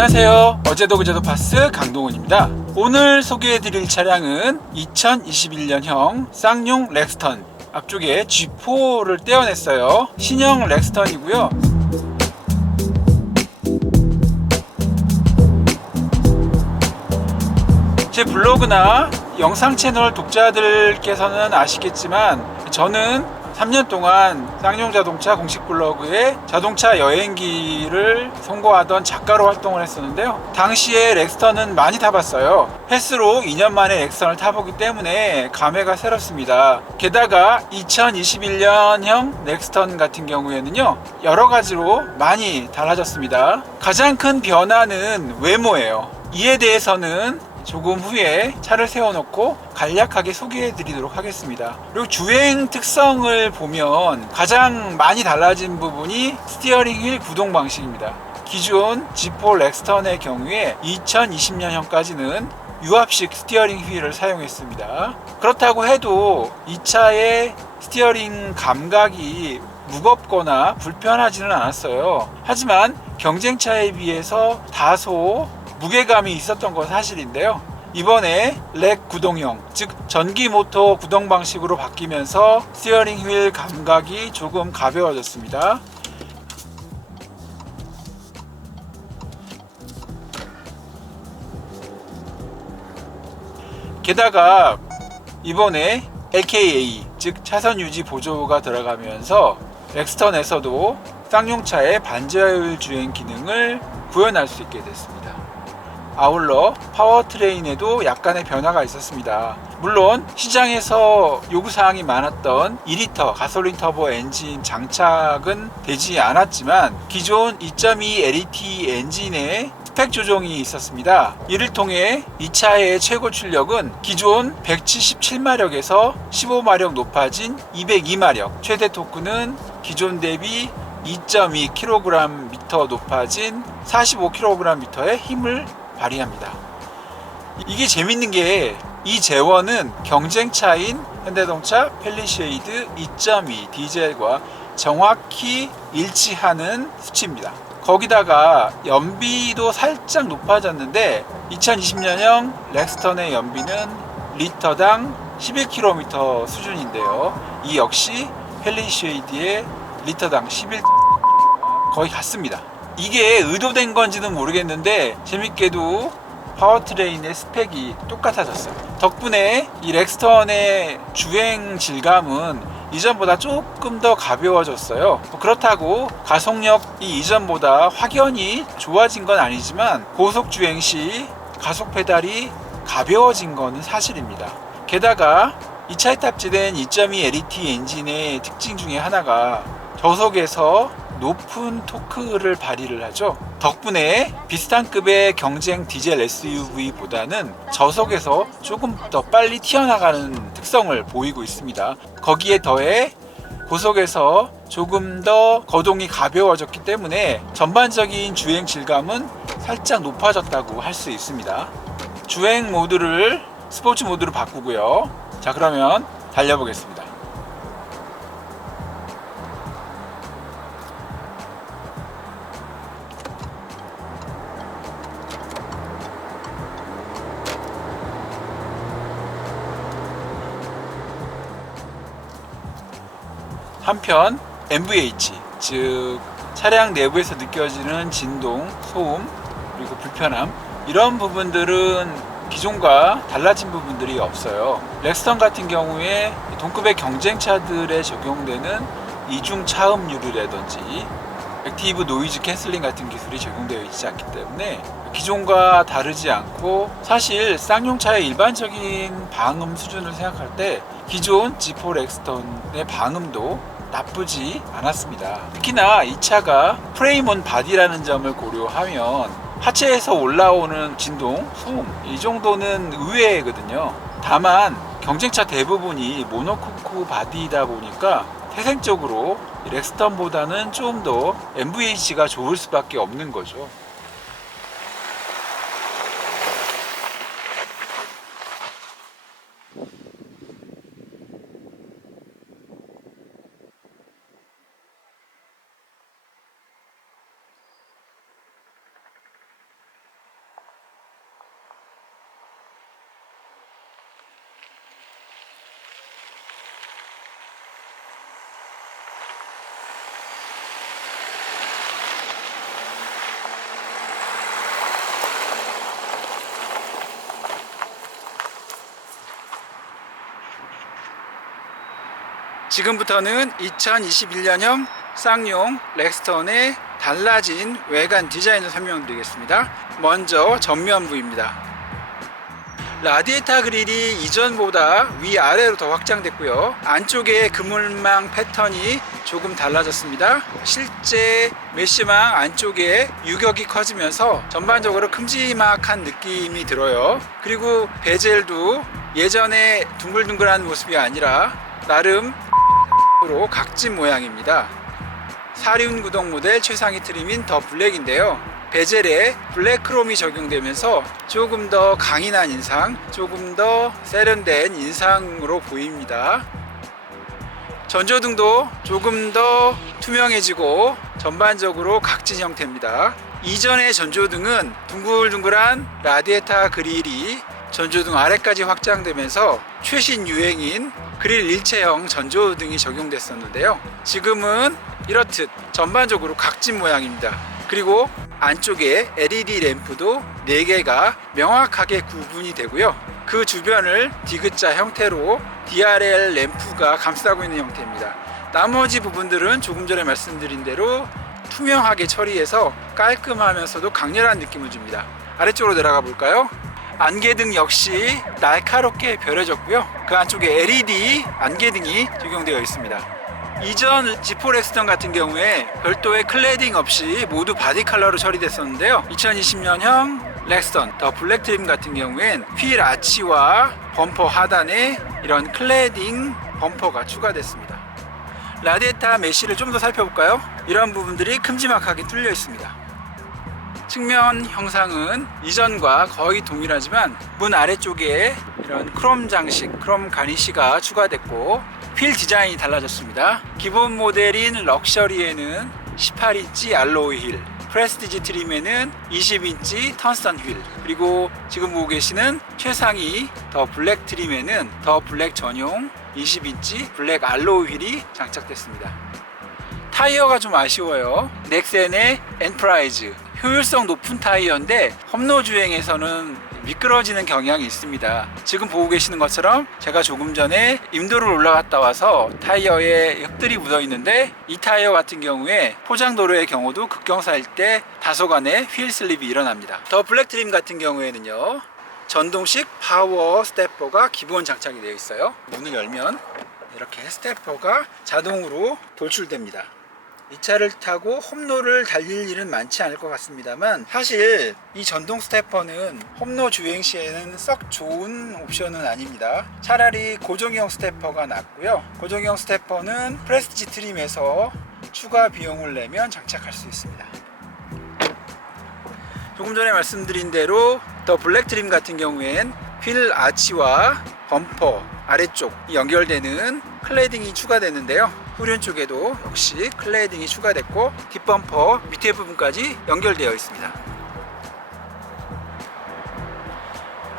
안녕하세요. 어제도 그제도 파스 강동훈입니다. 오늘 소개해드릴 차량은 2021년형 쌍용 렉스턴 앞쪽에 G4를 떼어냈어요. 신형 렉스턴이고요. 제 블로그나 영상 채널 독자들께서는 아시겠지만 저는 3년 동안 쌍용 자동차 공식 블로그에 자동차 여행기를 송고하던 작가로 활동을 했었는데요. 당시에 렉스턴은 많이 타봤어요. 횟수로 2년 만에 렉스턴을 타보기 때문에 감회가 새롭습니다. 게다가 2021년형 렉스턴 같은 경우에는요. 여러 가지로 많이 달라졌습니다. 가장 큰 변화는 외모예요. 이에 대해서는 조금 후에 차를 세워놓고 간략하게 소개해 드리도록 하겠습니다. 그리고 주행 특성을 보면 가장 많이 달라진 부분이 스티어링 휠 구동 방식입니다. 기존 G4 렉스턴의 경우에 2020년형까지는 유압식 스티어링 휠을 사용했습니다. 그렇다고 해도 이 차의 스티어링 감각이 무겁거나 불편하지는 않았어요. 하지만 경쟁차에 비해서 다소 무게감이 있었던 건 사실인데요. 이번에 렉 구동형, 즉 전기 모터 구동 방식으로 바뀌면서 스티어링 휠 감각이 조금 가벼워졌습니다. 게다가 이번에 LKA, 즉 차선 유지 보조가 들어가면서 렉스턴에서도 쌍용차의 반자율 주행 기능을 구현할 수 있게 됐습니다. 아울러 파워트레인에도 약간의 변화가 있었습니다. 물론 시장에서 요구사항이 많았던 2리터 가솔린 터보 엔진 장착은 되지 않았지만 기존 2.2 LET 엔진의 스펙 조정이 있었습니다. 이를 통해 이 차의 최고 출력은 기존 177마력에서 15마력 높아진 202마력, 최대 토크는 기존 대비 2.2kg 높아진 45kg의 힘을 발휘합니다. 이게 재밌는 게 이 재원은 경쟁차인 현대자동차 펠리쉐이드 2.2 디젤과 정확히 일치하는 수치입니다. 거기다가 연비도 살짝 높아졌는데 2020년형 렉스턴의 연비는 리터당 11km 수준인데요. 이 역시 펠리쉐이드의 리터당 11 거의 같습니다. 이게 의도된 건지는 모르겠는데 재밌게도 파워트레인의 스펙이 똑같아졌어요. 덕분에 이 렉스턴의 주행 질감은 이전보다 조금 더 가벼워졌어요. 그렇다고 가속력이 이전보다 확연히 좋아진 건 아니지만 고속 주행 시 가속 페달이 가벼워진 것은 사실입니다. 게다가 이 차에 탑재된 2.2 LET 엔진의 특징 중에 하나가 저속에서 높은 토크를 발휘를 하죠. 덕분에 비슷한 급의 경쟁 디젤 SUV보다는 저속에서 조금 더 빨리 튀어나가는 특성을 보이고 있습니다. 거기에 더해 고속에서 조금 더 거동이 가벼워졌기 때문에 전반적인 주행 질감은 살짝 높아졌다고 할 수 있습니다. 주행 모드를 스포츠 모드로 바꾸고요. 자, 그러면 달려보겠습니다. 한편 MVH 즉 차량 내부에서 느껴지는 진동, 소음 그리고 불편함 이런 부분들은 기존과 달라진 부분들이 없어요. 렉스턴 같은 경우에 동급의 경쟁차들에 적용되는 이중 차음유리라든지 액티브 노이즈 캔슬링 같은 기술이 적용되어 있지 않기 때문에 기존과 다르지 않고 사실 쌍용차의 일반적인 방음 수준을 생각할 때 기존 G4 렉스턴의 방음도 나쁘지 않았습니다. 특히나 이 차가 프레임 온 바디라는 점을 고려하면 하체에서 올라오는 진동, 소음 이 정도는 의외거든요. 다만 경쟁차 대부분이 모노코크 바디이다 보니까 태생적으로 렉스턴보다는 좀 더 MVH가 좋을 수밖에 없는 거죠. 지금부터는 2021년형 쌍용 렉스턴의 달라진 외관 디자인을 설명드리겠습니다. 먼저 전면부입니다. 라디에이터 그릴이 이전보다 위아래로 더 확장됐고요. 안쪽에 그물망 패턴이 조금 달라졌습니다. 실제 메시망 안쪽에 유격이 커지면서 전반적으로 큼지막한 느낌이 들어요. 그리고 베젤도 예전에 둥글둥글한 모습이 아니라 나름 으로 각진 모양입니다. 사륜 구동 모델 최상위 트림인 더 블랙인데요. 베젤에 블랙 크롬이 적용되면서 조금 더 강인한 인상, 조금 더 세련된 인상으로 보입니다. 전조등도 조금 더 투명해지고 전반적으로 각진 형태입니다. 이전의 전조등은 둥글둥글한 라디에타 그릴이 전조등 아래까지 확장되면서 최신 유행인 그릴 일체형 전조 등이 적용됐었는데요. 지금은 이렇듯 전반적으로 각진 모양입니다. 그리고 안쪽에 LED 램프도 4개가 명확하게 구분이 되고요. 그 주변을 디귿자 형태로 DRL 램프가 감싸고 있는 형태입니다. 나머지 부분들은 조금 전에 말씀드린 대로 투명하게 처리해서 깔끔하면서도 강렬한 느낌을 줍니다. 아래쪽으로 내려가 볼까요? 안개등 역시 날카롭게 벼려졌고요. 그 안쪽에 LED 안개등이 적용되어 있습니다. 이전 지포 렉스턴 같은 경우에 별도의 클레딩 없이 모두 바디 컬러로 처리됐었는데요. 2020년형 렉스턴 더 블랙 트림 같은 경우엔 휠 아치와 범퍼 하단에 이런 클레딩 범퍼가 추가됐습니다. 라디에타 메쉬를 좀 더 살펴볼까요? 이런 부분들이 큼지막하게 뚫려 있습니다. 측면 형상은 이전과 거의 동일하지만 문 아래쪽에 이런 크롬 장식, 크롬 가니쉬가 추가됐고 휠 디자인이 달라졌습니다. 기본 모델인 럭셔리에는 18인치 알로이 휠, 프레스티지 트림에는 20인치 턴스턴 휠, 그리고 지금 보고 계시는 최상위 더 블랙 트림에는 더 블랙 전용 20인치 블랙 알로이 휠이 장착됐습니다. 타이어가 좀 아쉬워요. 넥센의 엔프라이즈 효율성 높은 타이어인데 험로 주행에서는 미끄러지는 경향이 있습니다. 지금 보고 계시는 것처럼 제가 조금 전에 임도를 올라갔다 와서 타이어에 흙들이 묻어 있는데 이 타이어 같은 경우에 포장도로의 경우도 급경사일 때 다소간의 휠 슬립이 일어납니다. 더 블랙 트림 같은 경우에는요. 전동식 파워 스태퍼가 기본 장착이 되어 있어요. 문을 열면 이렇게 스태퍼가 자동으로 돌출됩니다. 이 차를 타고 홈로를 달릴 일은 많지 않을 것 같습니다만 사실 이 전동 스태퍼는 홈로 주행 시에는 썩 좋은 옵션은 아닙니다. 차라리 고정형 스태퍼가 낫고요. 고정형 스태퍼는 프레스티지 트림에서 추가 비용을 내면 장착할 수 있습니다. 조금 전에 말씀드린 대로 더 블랙 트림 같은 경우엔 휠 아치와 범퍼 아래쪽 연결되는 클레딩이 추가되는데요. 후륜 쪽에도 역시 클레딩이 추가됐고 뒷범퍼 밑에 부분까지 연결되어 있습니다.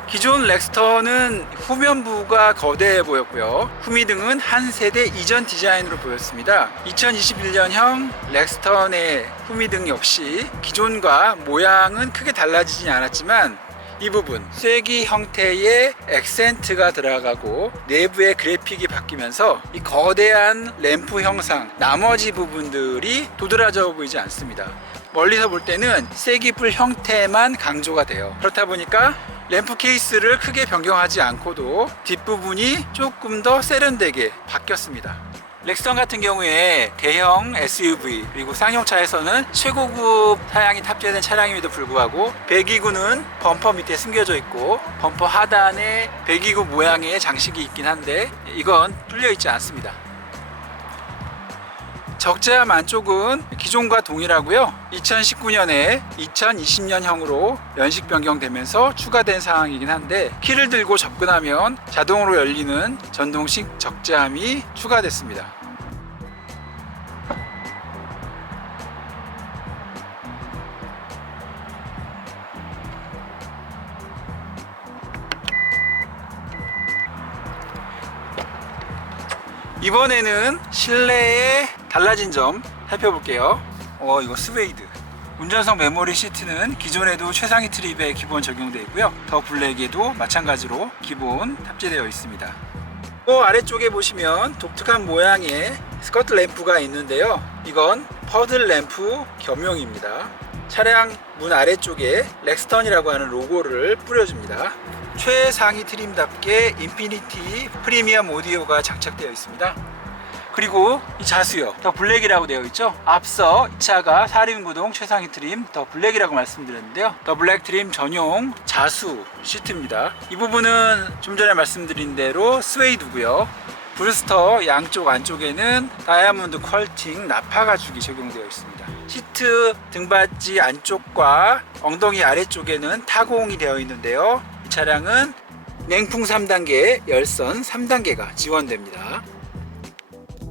기존 렉스턴은 후면부가 거대해 보였고요. 후미등은 한 세대 이전 디자인으로 보였습니다. 2021년형 렉스턴의 후미등 역시 기존과 모양은 크게 달라지지 않았지만 이 부분 쐐기 형태의 액센트가 들어가고 내부의 그래픽이 바뀌면서 이 거대한 램프 형상 나머지 부분들이 도드라져 보이지 않습니다. 멀리서 볼 때는 쐐기뿔 형태만 강조가 돼요. 그렇다 보니까 램프 케이스를 크게 변경하지 않고도 뒷부분이 조금 더 세련되게 바뀌었습니다. 렉스턴 같은 경우에 대형 SUV 그리고 쌍용차에서는 최고급 사양이 탑재된 차량임에도 불구하고 배기구는 범퍼 밑에 숨겨져 있고 범퍼 하단에 배기구 모양의 장식이 있긴 한데 이건 뚫려 있지 않습니다. 적재함 안쪽은 기존과 동일하고요. 2019년에 2020년형으로 연식 변경되면서 추가된 사항이긴 한데 키를 들고 접근하면 자동으로 열리는 전동식 적재함이 추가됐습니다. 이번에는 실내에 달라진 점 살펴볼게요. 어, 이거 스웨이드. 운전석 메모리 시트는 기존에도 최상위 트립에 기본 적용되어 있고요. 더 블랙에도 마찬가지로 기본 탑재되어 있습니다. 또 아래쪽에 보시면 독특한 모양의 스커트 램프가 있는데요. 이건 퍼들 램프 겸용입니다. 차량 문 아래쪽에 렉스턴이라고 하는 로고를 뿌려줍니다. 최상위 트림답게 인피니티 프리미엄 오디오가 장착되어 있습니다. 그리고 이 자수요. 더 블랙이라고 되어 있죠? 앞서 이 차가 4륜구동 최상위 트림 더 블랙이라고 말씀드렸는데요. 더 블랙 트림 전용 자수 시트입니다. 이 부분은 좀 전에 말씀드린 대로 스웨이드고요. 브루스터 양쪽 안쪽에는 다이아몬드 퀄팅 나파 가죽이 적용되어 있습니다. 시트 등받이 안쪽과 엉덩이 아래쪽에는 타공이 되어 있는데요. 이 차량은 냉풍 3단계 열선 3단계가 지원됩니다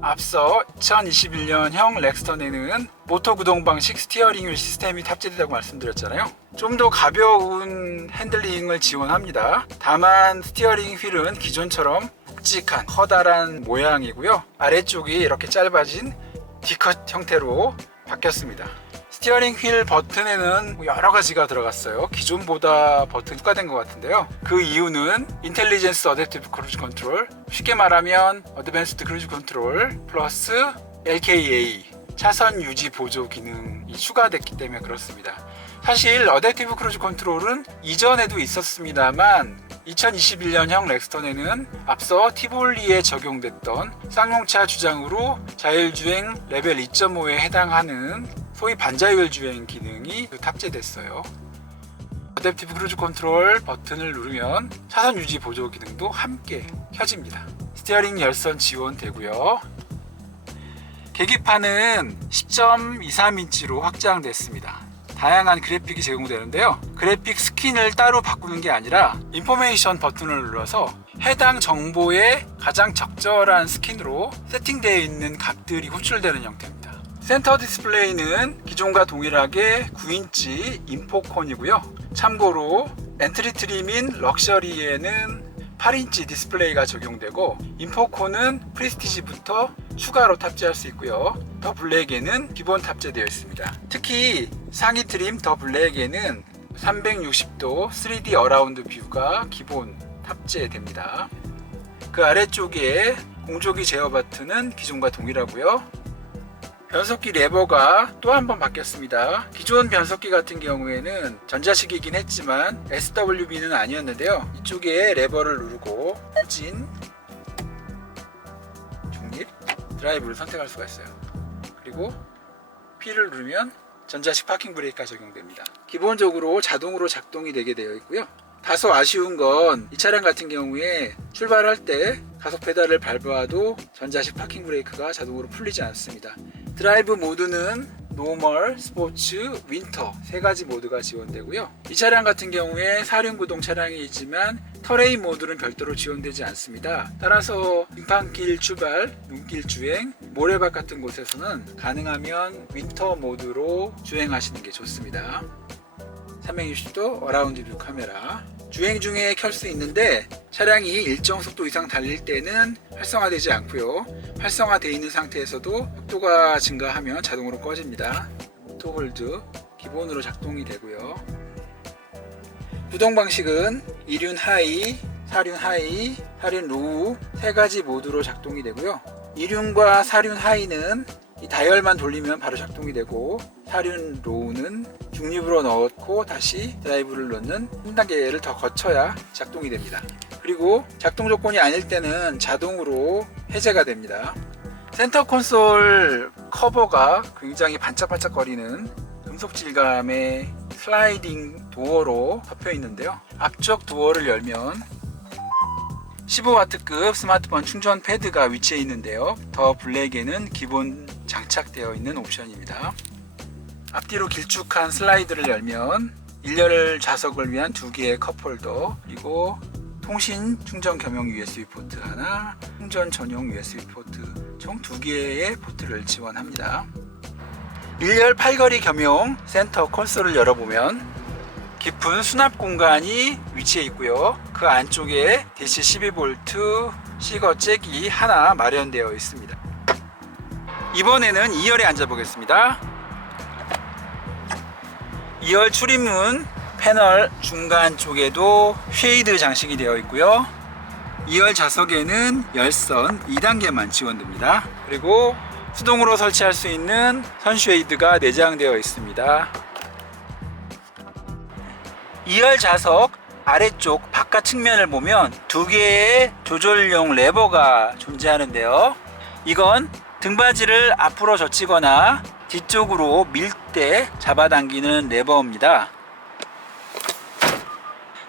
앞서 2021년형 렉스턴에는 모터 구동 방식 스티어링 휠 시스템이 탑재된다고 말씀드렸잖아요. 좀 더 가벼운 핸들링을 지원합니다. 다만 스티어링 휠은 기존처럼 묵직한 커다란 모양이고요. 아래쪽이 이렇게 짧아진 D컷 형태로 바뀌었습니다. 스티어링 휠 버튼에는 뭐 여러 가지가 들어갔어요. 기존보다 버튼 추가된 것 같은데요. 그 이유는 인텔리전스 어댑티브 크루즈 컨트롤, 쉽게 말하면 어드밴스드 크루즈 컨트롤 플러스 LKA 차선 유지 보조 기능이 추가됐기 때문에 그렇습니다. 사실 어댑티브 크루즈 컨트롤은 이전에도 있었습니다만 2021년형 렉스턴에는 앞서 티볼리에 적용됐던 쌍용차 주장으로 자율주행 레벨 2.5에 해당하는 소위 반자율 주행 기능이 탑재됐어요. 어댑티브 크루즈 컨트롤 버튼을 누르면 차선 유지 보조 기능도 함께 켜집니다. 스티어링 열선 지원되고요. 계기판은 10.23인치로 확장됐습니다. 다양한 그래픽이 제공되는데요. 그래픽 스킨을 따로 바꾸는 게 아니라 인포메이션 버튼을 눌러서 해당 정보에 가장 적절한 스킨으로 세팅되어 있는 각들이 호출되는 형태입니다. 센터 디스플레이는 기존과 동일하게 9인치 인포콘이고요. 참고로 엔트리 트림인 럭셔리에는 8인치 디스플레이가 적용되고 인포콘은 프리스티지부터 추가로 탑재할 수 있고요. 더 블랙에는 기본 탑재되어 있습니다. 특히 상위 트림 더 블랙에는 360도 3D 어라운드 뷰가 기본 탑재됩니다. 그 아래쪽에 공조기 제어 버튼은 기존과 동일하고요. 변속기 레버가 또 한 번 바뀌었습니다. 기존 변속기 같은 경우에는 전자식이긴 했지만 SWB는 아니었는데요. 이쪽에 레버를 누르고 후진, 중립, 드라이브를 선택할 수가 있어요. 그리고 P를 누르면 전자식 파킹 브레이크가 적용됩니다. 기본적으로 자동으로 작동이 되게 되어 있고요. 다소 아쉬운 건 이 차량 같은 경우에 출발할 때 가속 페달을 밟아도 전자식 파킹 브레이크가 자동으로 풀리지 않습니다. 드라이브 모드는 노멀, 스포츠, 윈터 세 가지 모드가 지원되고요. 이 차량 같은 경우에 사륜구동 차량이지만 터레인 모드는 별도로 지원되지 않습니다. 따라서 빙판길 출발, 눈길 주행, 모래밭 같은 곳에서는 가능하면 윈터 모드로 주행하시는 게 좋습니다. 360도 어라운드 뷰 카메라. 주행 중에 켤 수 있는데 차량이 일정 속도 이상 달릴 때는 활성화되지 않고요. 활성화되어 있는 상태에서도 속도가 증가하면 자동으로 꺼집니다. 토홀드 기본으로 작동이 되고요. 구동 방식은 2륜 하이, 4륜 하이, 4륜 로우 세 가지 모드로 작동이 되고요. 2륜과 4륜 하이는 이 다이얼만 돌리면 바로 작동이 되고 4륜 로우는 중립으로 넣고 다시 드라이브를 넣는 3단계를 더 거쳐야 작동이 됩니다. 그리고 작동 조건이 아닐 때는 자동으로 해제가 됩니다. 센터 콘솔 커버가 굉장히 반짝반짝거리는 금속 질감의 슬라이딩 도어로 덮여 있는데요. 앞쪽 도어를 열면 15W급 스마트폰 충전 패드가 위치해 있는데요. 더 블랙에는 기본 장착되어 있는 옵션입니다. 앞뒤로 길쭉한 슬라이드를 열면 일렬 좌석을 위한 두 개의 컵홀더 그리고 통신 충전 겸용 USB 포트 하나, 충전 전용 USB 포트 총 두 개의 포트를 지원합니다. 일렬 팔걸이 겸용 센터 콘솔을 열어보면 깊은 수납 공간이 위치해 있고요. 그 안쪽에 DC 12V 시거 잭이 하나 마련되어 있습니다. 이번에는 2열에 앉아 보겠습니다. 2열 출입문 패널 중간 쪽에도 쉐이드 장식이 되어 있고요. 2열 좌석에는 열선 2단계만 지원됩니다. 그리고 수동으로 설치할 수 있는 선쉐이드가 내장되어 있습니다. 2열 좌석 아래쪽 바깥 측면을 보면 두 개의 조절용 레버가 존재하는데요. 이건 등받이를 앞으로 젖히거나 뒤쪽으로 밀 때 잡아당기는 레버입니다.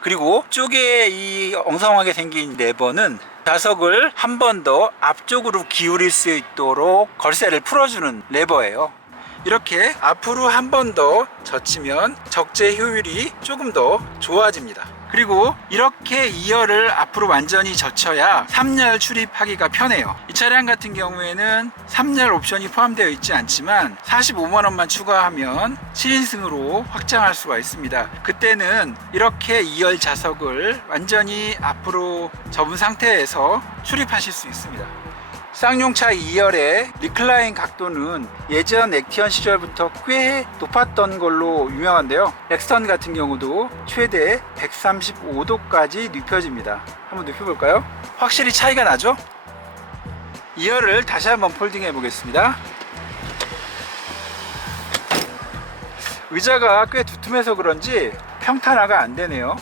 그리고 쪽에 이 엉성하게 생긴 레버는 좌석을 한 번 더 앞쪽으로 기울일 수 있도록 걸쇠를 풀어주는 레버예요. 이렇게 앞으로 한 번 더 젖히면 적재 효율이 조금 더 좋아집니다. 그리고 이렇게 2열을 앞으로 완전히 젖혀야 3열 출입하기가 편해요. 이 차량 같은 경우에는 3열 옵션이 포함되어 있지 않지만 45만원만 추가하면 7인승으로 확장할 수가 있습니다. 그때는 이렇게 2열 좌석을 완전히 앞으로 접은 상태에서 출입하실 수 있습니다. 쌍용차 2열의 리클라인 각도는 예전 액티언 시절부터 꽤 높았던 걸로 유명한데요. 렉스턴 같은 경우도 최대 135도까지 눕혀집니다. 한번 눕혀볼까요? 확실히 차이가 나죠? 2열을 다시 한번 폴딩해 보겠습니다. 의자가 꽤 두툼해서 그런지 평탄화가 안 되네요.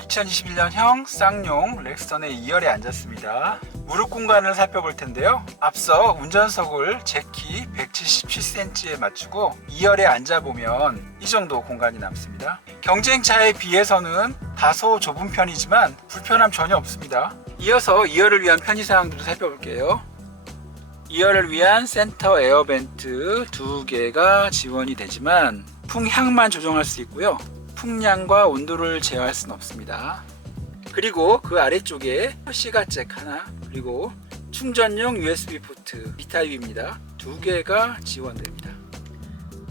2021년형 쌍용 렉스턴의 2열에 앉았습니다. 무릎 공간을 살펴볼 텐데요. 앞서 운전석을 제키 177cm에 맞추고 2열에 앉아보면 이 정도 공간이 남습니다. 경쟁차에 비해서는 다소 좁은 편이지만 불편함 전혀 없습니다. 이어서 2열을 위한 편의사항들을 살펴볼게요. 2열을 위한 센터 에어벤트 두 개가 지원이 되지만 풍향만 조정할 수 있고요. 풍량과 온도를 제어할 수는 없습니다. 그리고 그 아래쪽에 시가잭 하나 그리고 충전용 USB 포트 B타입입니다. 두 개가 지원됩니다.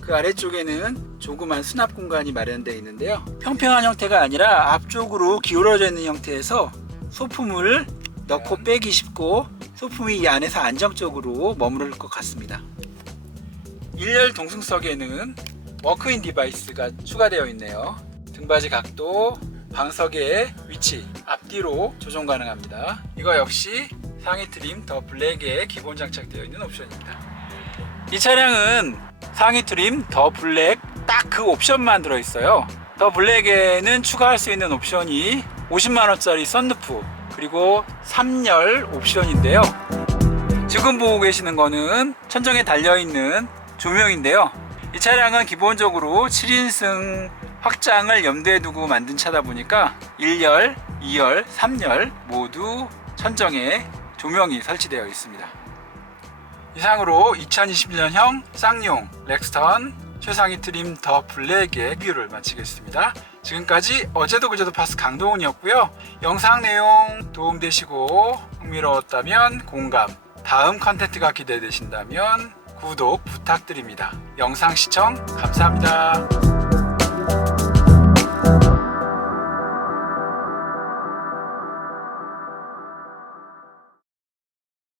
그 아래쪽에는 조그만 수납 공간이 마련되어 있는데요. 평평한 형태가 아니라 앞쪽으로 기울어져 있는 형태에서 소품을 넣고 빼기 쉽고 소품이 이 안에서 안정적으로 머무를 것 같습니다. 1열 동승석에는 워크인 디바이스가 추가되어 있네요. 등받이 각도, 방석의 위치, 앞뒤로 조정 가능합니다. 이거 역시 상위 트림 더 블랙에 기본 장착되어 있는 옵션입니다. 이 차량은 상위 트림 더 블랙 딱 그 옵션만 들어 있어요. 더 블랙에는 추가할 수 있는 옵션이 50만 원짜리 썬루프 그리고 3열 옵션인데요. 지금 보고 계시는 거는 천정에 달려 있는 조명인데요. 이 차량은 기본적으로 7인승 확장을 염두에 두고 만든 차다 보니까 1열, 2열, 3열 모두 천정에 조명이 설치되어 있습니다. 이상으로 2021년형 쌍용 렉스턴 최상위 트림 더 블랙의 리뷰를 마치겠습니다. 지금까지 어제도 그제도 파스 강동훈이었고요. 영상 내용 도움되시고 흥미로웠다면 공감, 다음 컨텐츠가 기대되신다면 구독 부탁드립니다. 영상 시청 감사합니다.